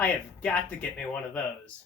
I have got to get me one of those.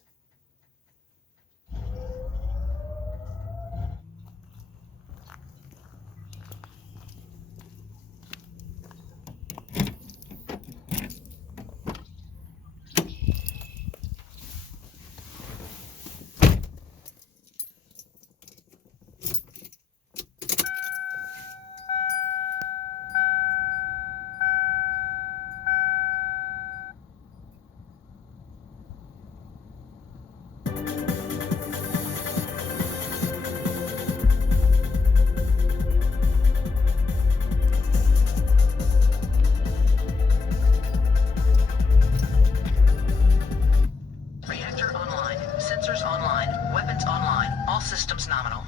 Sensors online. Weapons online. All systems nominal.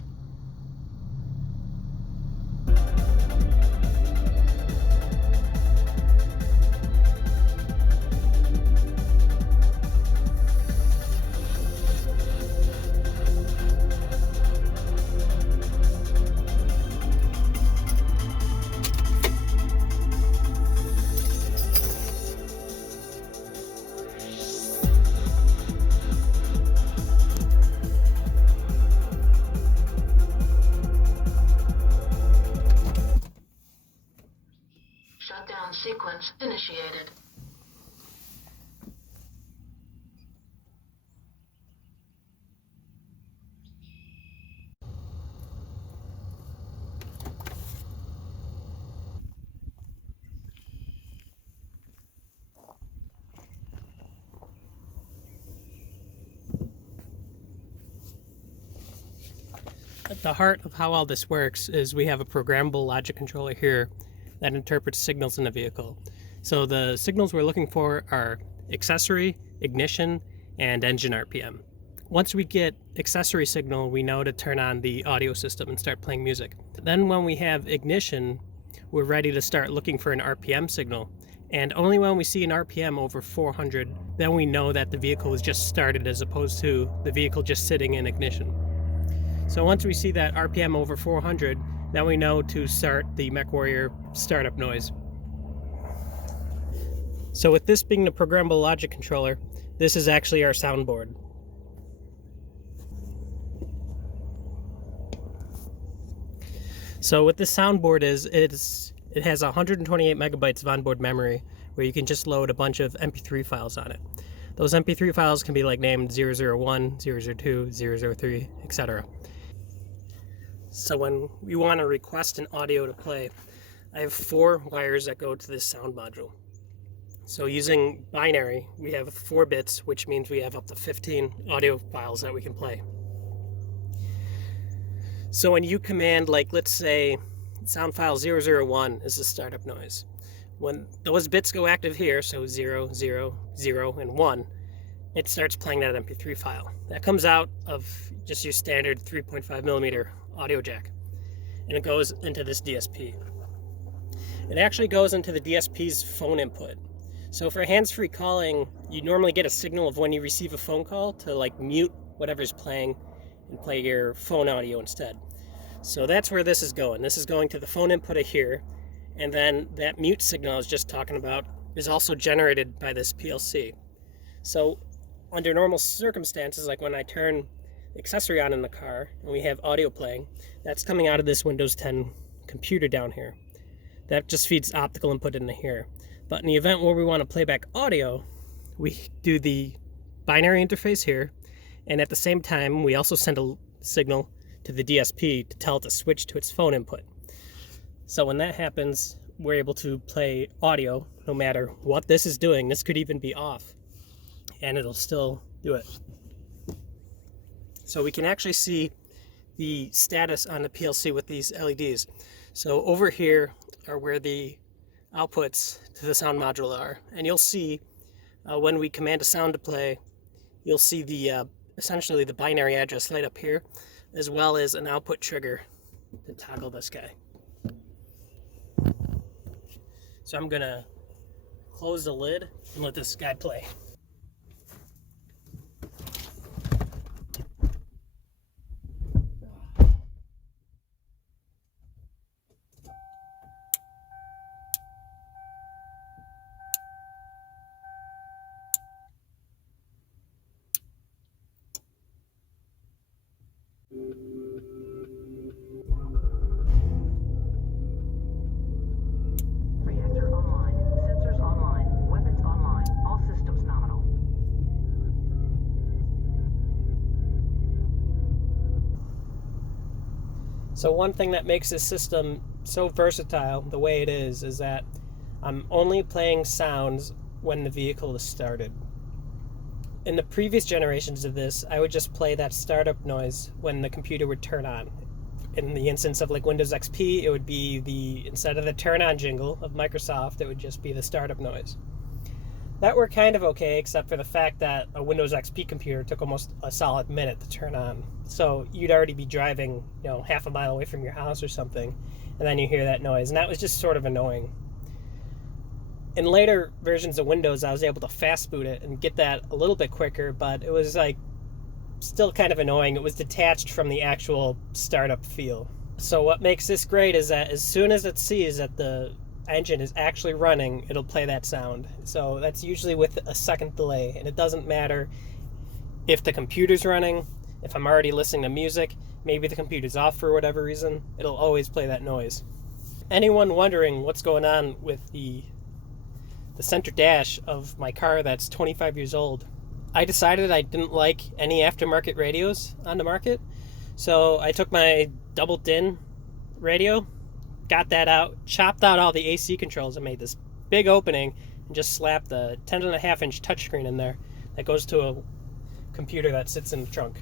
Shutdown sequence initiated. At the heart of how all this works is we have a programmable logic controller here that interprets signals in a vehicle. So the signals we're looking for are accessory, ignition, and engine RPM. Once we get accessory signal, we know to turn on the audio system and start playing music. Then when we have ignition, we're ready to start looking for an RPM signal. And only when we see an RPM over 400, then we know that the vehicle was just started as opposed to the vehicle just sitting in ignition. So once we see that RPM over 400, then we know to start the Mechwarrior startup noise. So with this being the programmable logic controller, this is actually our soundboard. So what this soundboard is, it has 128 megabytes of onboard memory where you can just load a bunch of MP3 files on it. Those MP3 files can be like named 001, 002, 003, etc. So when we want to request an audio to play, I have 4 wires that go to this sound module. So using binary, we have 4 bits, which means we have up to 15 audio files that we can play. So when you command, like, let's say sound file 001 is the startup noise. When those bits go active here, so 0, 0, 0, and 1, it starts playing that MP3 file. That comes out of just your standard 3.5 millimeter audio jack, and it goes into this DSP. It actually goes into the DSP's phone input. So for hands-free calling, you normally get a signal of when you receive a phone call to like mute whatever's playing and play your phone audio instead. So that's where this is going. This is going to the phone input of here, and then that mute signal I was just talking about is also generated by this PLC. So under normal circumstances, like when I turn the accessory on in the car and we have audio playing, that's coming out of this Windows 10 computer down here. That just feeds optical input into here. But in the event where we want to play back audio, we do the binary interface here, and at the same time we also send a signal to the DSP to tell it to switch to its phone input. So when that happens, we're able to play audio no matter what this is doing. This could even be off, and it'll still do it. So we can actually see the status on the PLC with these LEDs. So over here are where the outputs to the sound module are, and you'll see when we command a sound to play, you'll see the essentially the binary address light up here, as well as an output trigger to toggle this guy. So I'm gonna close the lid and let this guy play. So one thing that makes this system so versatile the way it is that I'm only playing sounds when the vehicle is started. In the previous generations of this, I would just play that startup noise when the computer would turn on. In the instance of like Windows XP, it would be instead of the turn on jingle of Microsoft, it would just be the startup noise. That worked kind of okay, except for the fact that a Windows XP computer took almost a solid minute to turn on. So you'd already be driving, half a mile away from your house or something, and then you hear that noise, and that was just sort of annoying. In later versions of Windows, I was able to fast boot it and get that a little bit quicker, but it was like still kind of annoying. It was detached from the actual startup feel. So what makes this great is that as soon as it sees that the engine is actually running, it'll play that sound. So that's usually with a second delay, and it doesn't matter if the computer's running, if I'm already listening to music, maybe the computer's off for whatever reason, it'll always play that noise. Anyone wondering what's going on with the center dash of my car that's 25 years old, I decided I didn't like any aftermarket radios on the market. So I took my double DIN radio, got that out, chopped out all the AC controls, and made this big opening and just slapped a 10.5-inch touchscreen in there that goes to a computer that sits in the trunk.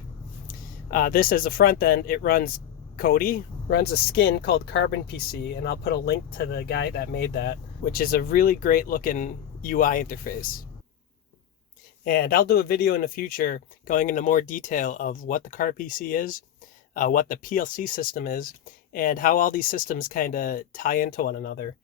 This is the front end. It runs Kodi, runs a skin called Carbon PC, and I'll put a link to the guy that made that, which is a really great looking UI interface. And I'll do a video in the future going into more detail of what the car PC is, what the PLC system is, and how all these systems kind of tie into one another.